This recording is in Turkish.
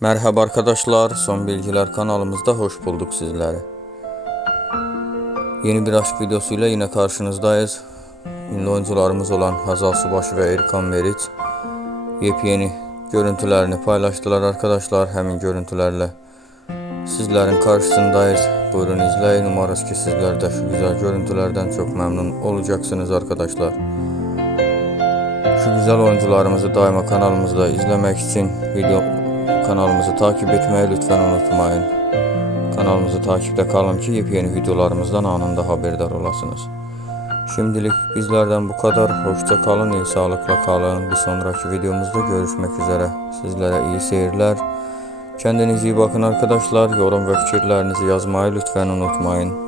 Merhaba arkadaşlar, Son Bilgiler kanalımızda hoş bulduk sizleri. Yeni bir aşk videosuyla yine karşınızdayız. Ünlü oyuncularımız olan Hazal Subaşı ve Erkan Meriç yepyeni görüntülerini paylaştılar arkadaşlar. Hemen görüntülerle sizlerin karşısındayız. Buyurun izleyin. Umarız ki sizler de şu güzel görüntülerden çok memnun olacaksınız arkadaşlar. Şu güzel oyuncularımızı daima kanalımızda izlemek için video kanalımızı takip etmeyi lütfen unutmayın. Kanalımızı takipte kalın ki yepyeni videolarımızdan anında haberdar olasınız. Şimdilik bizlerden bu kadar. Hoşça kalın, iyi sağlıkla kalın. Bir sonraki videomuzda görüşmek üzere. Sizlere iyi seyirler. Kendinize iyi bakın arkadaşlar. Yorum ve fikirlerinizi yazmayı lütfen unutmayın.